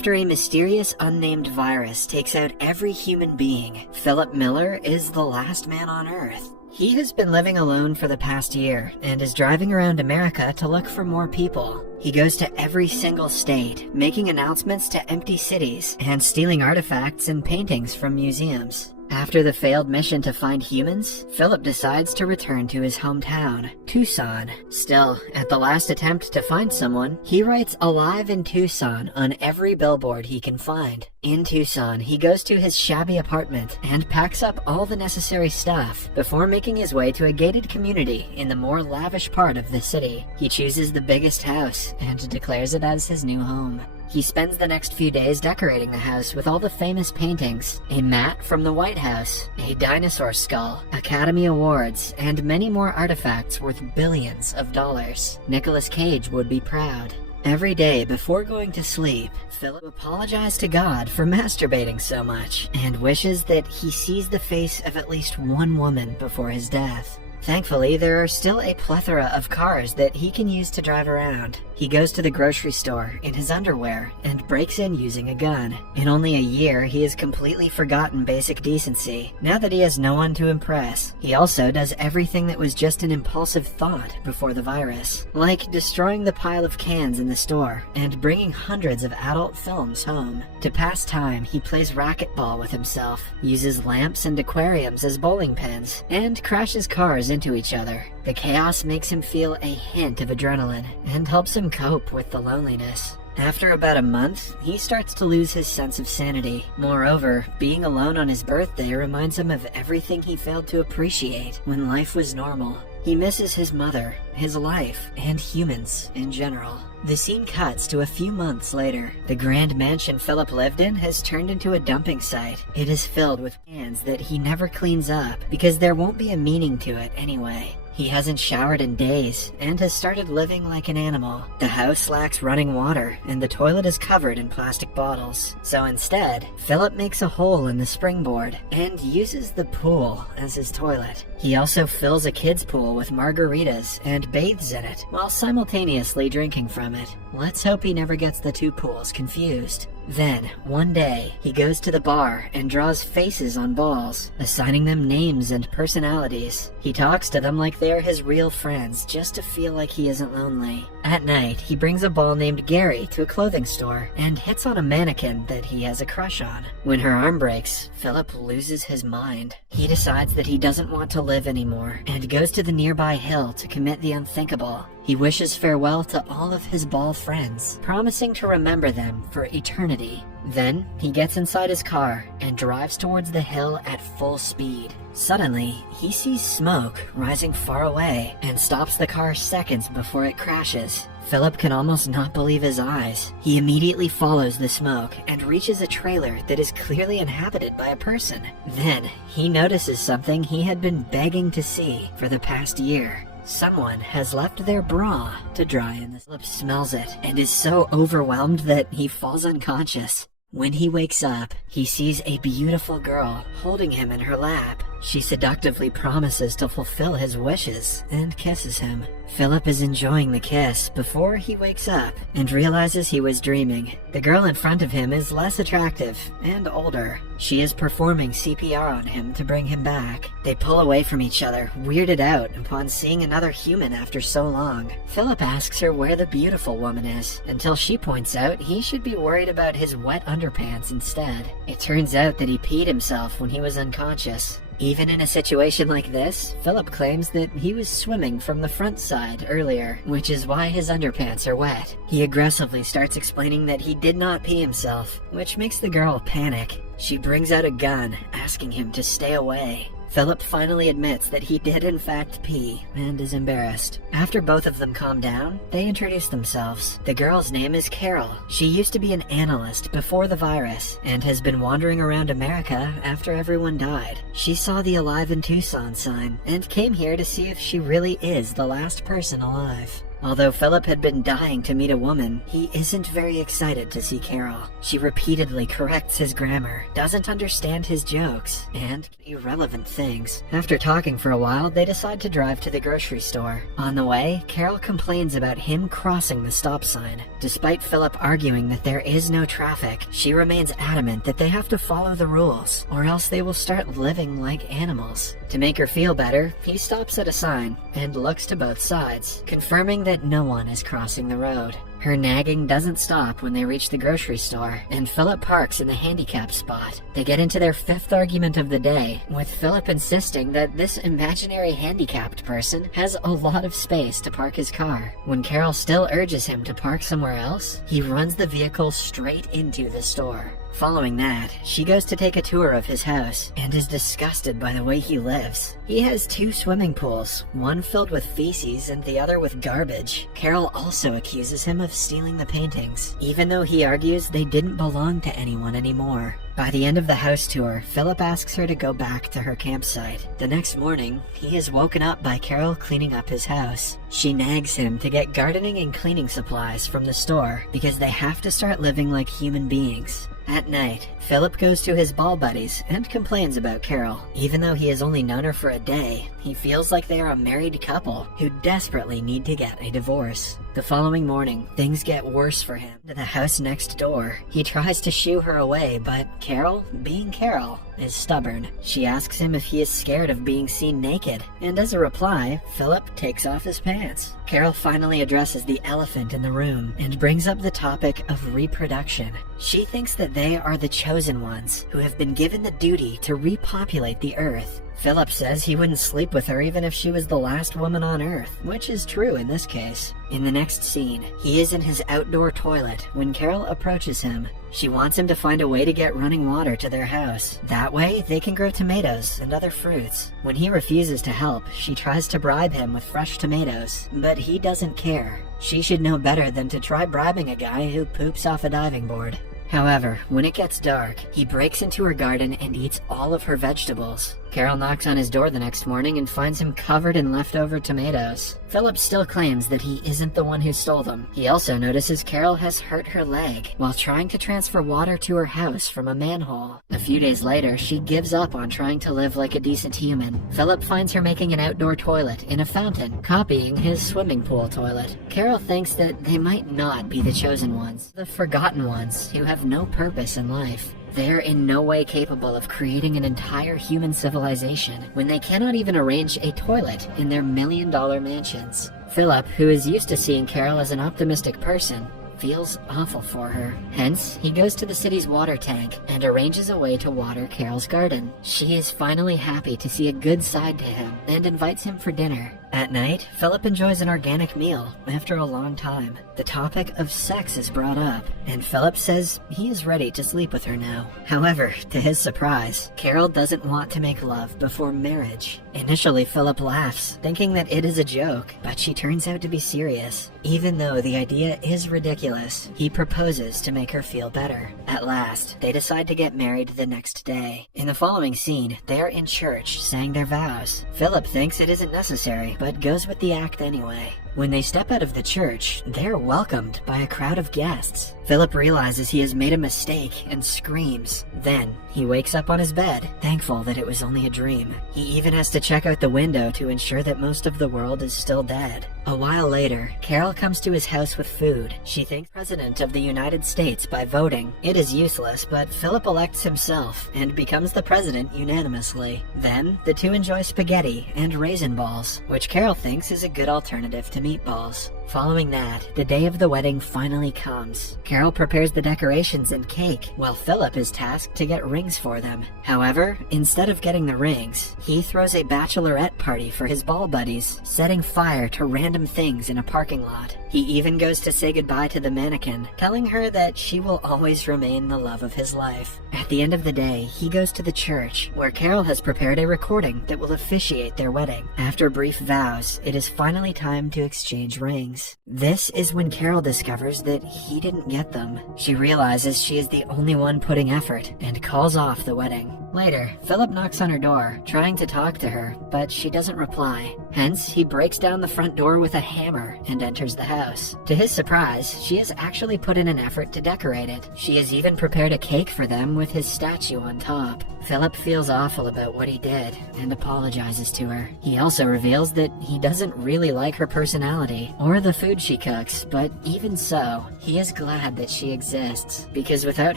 After a mysterious unnamed virus takes out every human being, Philip Miller is the last man on Earth. He has been living alone for the past year and is driving around America to look for more people. He goes to every single state, making announcements to empty cities and stealing artifacts and paintings from museums. After the failed mission to find humans, Philip decides to return to his hometown, Tucson. Still, at the last attempt to find someone, he writes "Alive in Tucson" on every billboard he can find. In Tucson, he goes to his shabby apartment and packs up all the necessary stuff before making his way to a gated community in the more lavish part of the city. He chooses the biggest house and declares it as his new home. He spends the next few days decorating the house with all the famous paintings, a mat from the White House, a dinosaur skull, Academy Awards, and many more artifacts worth billions of dollars. Nicolas Cage would be proud. Every day before going to sleep, Philip apologizes to God for masturbating so much and wishes that he sees the face of at least one woman before his death. Thankfully, there are still a plethora of cars that he can use to drive around. He goes to the grocery store in his underwear and breaks in using a gun. In only a year, he has completely forgotten basic decency, now that he has no one to impress. He also does everything that was just an impulsive thought before the virus, like destroying the pile of cans in the store and bringing hundreds of adult films home. To pass time, he plays racquetball with himself, uses lamps and aquariums as bowling pins, and crashes cars into each other. The chaos makes him feel a hint of adrenaline and helps him cope with the loneliness. After about a month, he starts to lose his sense of sanity. Moreover, being alone on his birthday reminds him of everything he failed to appreciate when life was normal. He misses his mother, his life, and humans in general. The scene cuts to a few months later. The grand mansion Philip lived in has turned into a dumping site. It is filled with cans that he never cleans up because there won't be a meaning to it anyway. He hasn't showered in days and has started living like an animal. The house lacks running water and the toilet is covered in plastic bottles. So instead, Philip makes a hole in the springboard and uses the pool as his toilet. He also fills a kid's pool with margaritas and bathes in it while simultaneously drinking from it. Let's hope he never gets the two pools confused. Then, one day, he goes to the bar and draws faces on balls, assigning them names and personalities. He talks to them like they're his real friends, just to feel like he isn't lonely. At night, he brings a ball named Gary to a clothing store and hits on a mannequin that he has a crush on. When her arm breaks, Philip loses his mind. He decides that he doesn't want to live anymore and goes to the nearby hill to commit the unthinkable. He wishes farewell to all of his ball friends, promising to remember them for eternity. Then, he gets inside his car and drives towards the hill at full speed. Suddenly, he sees smoke rising far away and stops the car seconds before it crashes. Philip can almost not believe his eyes. He immediately follows the smoke and reaches a trailer that is clearly inhabited by a person. Then, he notices something he had been begging to see for the past year. Someone has left their bra to dry in the Philip smells it and is so overwhelmed that he falls unconscious. When he wakes up, he sees a beautiful girl holding him in her lap. She seductively promises to fulfill his wishes and kisses him. Philip is enjoying the kiss before he wakes up and realizes he was dreaming. The girl in front of him is less attractive and older. She is performing CPR on him to bring him back. They pull away from each other, weirded out upon seeing another human after so long. Philip asks her where the beautiful woman is, until she points out he should be worried about his wet underpants instead. It turns out that he peed himself when he was unconscious. Even in a situation like this, Philip claims that he was swimming from the front side earlier, which is why his underpants are wet. He aggressively starts explaining that he did not pee himself, which makes the girl panic. She brings out a gun, asking him to stay away. Philip finally admits that he did in fact pee and is embarrassed. After both of them calm down, they introduce themselves. The girl's name is Carol. She used to be an analyst before the virus and has been wandering around America after everyone died. She saw the Alive in Tucson sign and came here to see if she really is the last person alive. Although Philip had been dying to meet a woman, he isn't very excited to see Carol. She repeatedly corrects his grammar, doesn't understand his jokes, and irrelevant things. After talking for a while, they decide to drive to the grocery store. On the way, Carol complains about him crossing the stop sign. Despite Philip arguing that there is no traffic, she remains adamant that they have to follow the rules, or else they will start living like animals. To make her feel better, he stops at a sign and looks to both sides, confirming that no one is crossing the road. Her nagging doesn't stop when they reach the grocery store, and Philip parks in the handicap spot. They get into their fifth argument of the day, with Philip insisting that this imaginary handicapped person has a lot of space to park his car. When Carol still urges him to park somewhere else, he runs the vehicle straight into the store. Following that, she goes to take a tour of his house and is disgusted by the way he lives. He has 2 swimming pools, one filled with feces and the other with garbage. Carol also accuses him of stealing the paintings, even though he argues they didn't belong to anyone anymore. By the end of the house tour, Philip asks her to go back to her campsite. The next morning, he is woken up by Carol cleaning up his house. She nags him to get gardening and cleaning supplies from the store because they have to start living like human beings. At night, Philip goes to his ball buddies and complains about Carol. Even though he has only known her for a day, he feels like they are a married couple who desperately need to get a divorce. The following morning, things get worse for him. To the house next door, he tries to shoo her away, but Carol, being Carol, is stubborn. She asks him if he is scared of being seen naked, and as a reply, Philip takes off his pants. Carol finally addresses the elephant in the room and brings up the topic of reproduction. She thinks that they are the chosen ones who have been given the duty to repopulate the earth. Philip says he wouldn't sleep with her even if she was the last woman on Earth, which is true in this case. In the next scene, he is in his outdoor toilet when Carol approaches him. She wants him to find a way to get running water to their house. That way, they can grow tomatoes and other fruits. When he refuses to help, she tries to bribe him with fresh tomatoes, but he doesn't care. She should know better than to try bribing a guy who poops off a diving board. However, when it gets dark, he breaks into her garden and eats all of her vegetables. Carol knocks on his door the next morning and finds him covered in leftover tomatoes. Philip still claims that he isn't the one who stole them. He also notices Carol has hurt her leg while trying to transfer water to her house from a manhole. A few days later, she gives up on trying to live like a decent human. Philip finds her making an outdoor toilet in a fountain, copying his swimming pool toilet. Carol thinks that they might not be the chosen ones, the forgotten ones who have no purpose in life. They're in no way capable of creating an entire human civilization when they cannot even arrange a toilet in their million-dollar mansions. Philip, who is used to seeing Carol as an optimistic person, feels awful for her. Hence, he goes to the city's water tank and arranges a way to water Carol's garden. She is finally happy to see a good side to him and invites him for dinner. At night, Philip enjoys an organic meal after a long time. The topic of sex is brought up, and Philip says he is ready to sleep with her now. However, to his surprise, Carol doesn't want to make love before marriage. Initially, Philip laughs, thinking that it is a joke, but she turns out to be serious. Even though the idea is ridiculous, he proposes to make her feel better. At last, they decide to get married the next day. In the following scene, they are in church saying their vows. Philip thinks it isn't necessary, but goes with the act anyway. When they step out of the church, they're welcomed by a crowd of guests. Philip realizes he has made a mistake and screams. Then, he wakes up on his bed, thankful that it was only a dream. He even has to check out the window to ensure that most of the world is still dead. A while later, Carol comes to his house with food. She thanks the President of the United States by voting. It is useless, but Philip elects himself and becomes the president unanimously. Then, the two enjoy spaghetti and raisin balls, which Carol thinks is a good alternative to meatballs. Following that, the day of the wedding finally comes. Carol prepares the decorations and cake, while Philip is tasked to get rings for them. However, instead of getting the rings, he throws a bachelorette party for his ball buddies, setting fire to random things in a parking lot. He even goes to say goodbye to the mannequin, telling her that she will always remain the love of his life. At the end of the day, he goes to the church, where Carol has prepared a recording that will officiate their wedding. After brief vows, it is finally time to exchange rings. This is when Carol discovers that he didn't get them. She realizes she is the only one putting effort and calls off the wedding. Later, Philip knocks on her door, trying to talk to her, but she doesn't reply. Hence, he breaks down the front door with a hammer and enters the house. To his surprise, she has actually put in an effort to decorate it. She has even prepared a cake for them with his statue on top. Philip feels awful about what he did and apologizes to her. He also reveals that he doesn't really like her personality or the food she cooks, but even so, he is glad that she exists, because without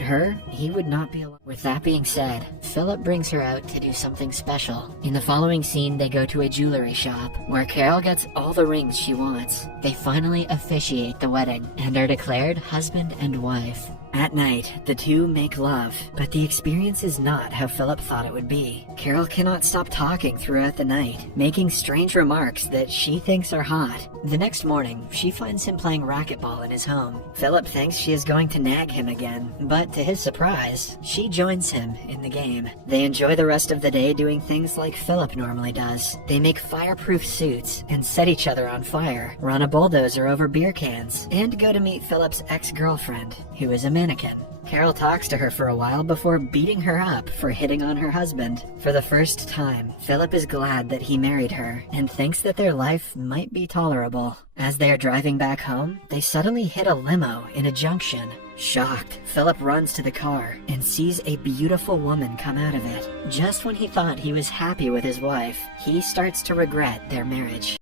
her, he would not be alone. With that being said, Philip brings her out to do something special. In the following scene, they go to a jewelry shop, where Carol gets all the rings she wants. They finally officiate the wedding, and are declared husband and wife. At night, the two make love, but the experience is not how Philip thought it would be. Carol cannot stop talking throughout the night, making strange remarks that she thinks are hot. The next morning, she finds him playing racquetball in his home. Philip thinks she is going to nag him again, but to his surprise, she joins him in the game. They enjoy the rest of the day doing things like Philip normally does. They make fireproof suits and set each other on fire, run a bulldozer over beer cans, and go to meet Philip's ex-girlfriend, who is a mannequin. Carol talks to her for a while before beating her up for hitting on her husband. For the first time, Philip is glad that he married her and thinks that their life might be tolerable. As they are driving back home, they suddenly hit a limo in a junction. Shocked, Philip runs to the car and sees a beautiful woman come out of it. Just when he thought he was happy with his wife, he starts to regret their marriage.